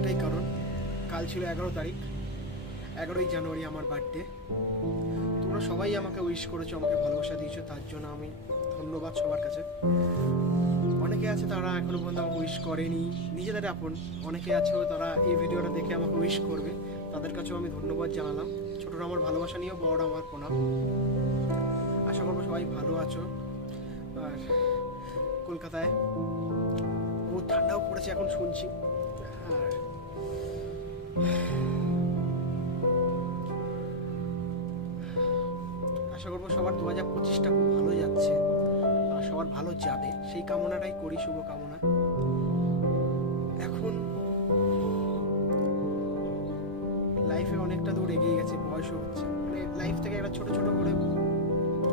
একটাই কারণ, কাল ছিল 11 তারিখ, 11ই জানুয়ারি আমার বার্থডে। তোমরা সবাই আমাকে উইশ করেছো, আমাকে ভালোবাসা দিয়েছো, তার জন্য আমি ধন্যবাদ সবার কাছে। অনেকে আছে তারা এখনো পর্যন্ত আমাকে উইশ করেনি, নিজেদের আপন। অনেকে আছে তারা এই ভিডিওটা দেখে আমাকে উইশ করবে, তাদের কাছেও আমি ধন্যবাদ জানালাম। ছোটরা আমার ভালোবাসা নিয়েও, বড়রা আমার প্রণাম। আশা করবো সবাই ভালো আছো। আর কলকাতায় বহুত ঠান্ডাও পড়েছে এখন শুনছি। আর আশা করবো সবার 2025টা খুব ভালো যাচ্ছে আর সবার ভালো যাবে, সেই কামনাটাই করি, শুভ কামনা। এখন লাইফে অনেকটা দূর এগিয়ে গেছে, বয়সও হচ্ছে, মানে লাইফ থেকে একটা ছোট ছোট করে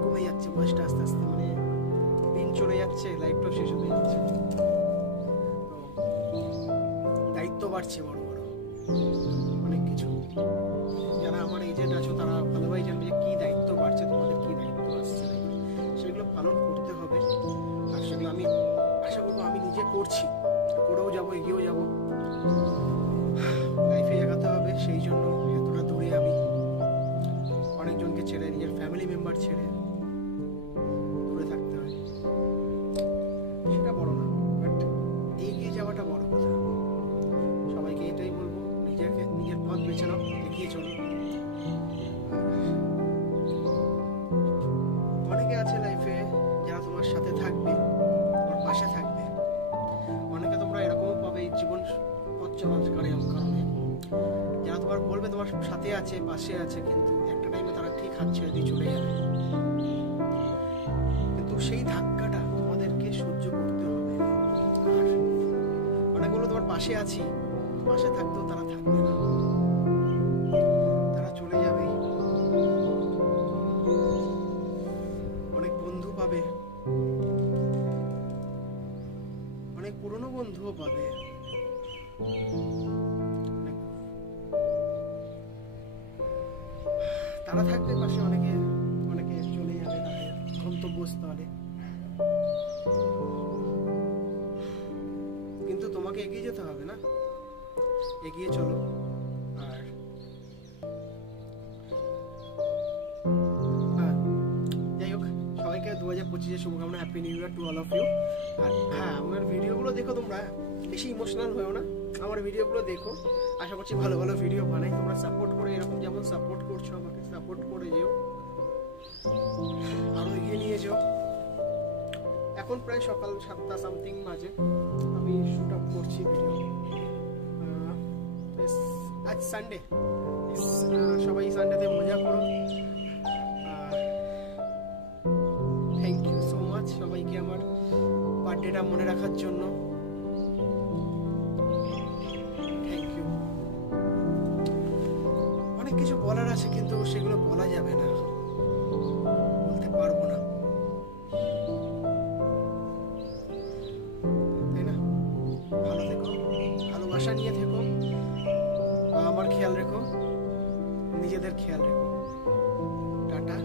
কমে যাচ্ছে বয়সটা আস্তে আস্তে, মানে দিন চলে যাচ্ছে, লাইফটাও শেষ হতে যাচ্ছে, দায়িত্ব বাড়ছে বড় বড় অনেক কিছু। যারা আমার এজেন্ট আছো তারা ভালোভাবে জানবে যে কী দায়িত্ব বাড়ছে, তোমাদের কী দায়িত্ব আসছে, সেগুলো পালন করতে হবে। আর সেগুলো আমি আশা করবো আমি নিজে করছি, করেও যাবো, এগিয়েও যাবো, লাইফে এগাতে হবে। সেই জন্য এতটা দূরে আমি অনেকজনকে ছেড়ে, নিজের ফ্যামিলি মেম্বার ছেড়ে দূরে থাকতে হয়। সেটা বড় না, বাট এগিয়ে যাওয়াটা বড় কথা। সবাইকে এটাই বলবো, নিজের পথ বেছে নাও, এগিয়ে চলো। অনেকে আছে লাইফে যারা তোমার সাথে থাকবে, তোমার পাশে থাকবে। অনেকে তোমরা এরকমও পাবে এই জীবন পথ চলাকারী কারণে, যারা তোমার বলবে তোমার সাথে আছে, পাশে আছে, কিন্তু একটা টাইমে তারা ঠিক হাত ছেড়ে দিয়ে চলে যাবে। কিন্তু সেই ধাক্কাটা তোমাদেরকে সহ্য করতে হবে। আর অনেক বলবো তোমার পাশে আছি, পাশে থাকতেও তারা থাকবে না, তারা চলে যাবে। অনেক বন্ধু পাবে, অনেক পুরনো বন্ধুও পাবে, তারা থাকবে পাশে, অনেকে অনেকে চলে যাবে তাদের গন্তব্যস্থলে। কিন্তু তোমাকে এগিয়ে যেতে হবে না, এগিয়ে চলো। আর যাই হোক, সবাইকে 2025-এর শুভকামনা, happy new year to all of you. আর হ্যাঁ, আমার ভিডিওগুলো দেখো, তোমরা বেশি ইমোশনাল হয়েও না, আমার ভিডিওগুলো দেখো। আশা করছি ভালো ভালো ভিডিও বানাই, তোমরা সাপোর্ট করে, এরকম যেমন সাপোর্ট করছো আমাকে, সাপোর্ট করে যেও, আরও এগিয়ে নিয়ে যাও। এখন প্রায় সকাল 7টা সামথিং বাজে, আমি শুট আপ করছি ভিডিও। আজ সানডে, সবাই সানডেতে মজা করো। থ্যাংক ইউ সো মাচ সবাইকে আমার বার্থডেটা মনে রাখার জন্য। Thank you. অনেক কিছু বলার আছে কিন্তু সেগুলো বলা যাবে না, বলতে পারবো না, তাই না? ভালো থেকো, ভালোবাসা নিয়ে থেকো, আমার খেয়াল রেখো, নিজেদের খেয়াল রেখো। টাটা।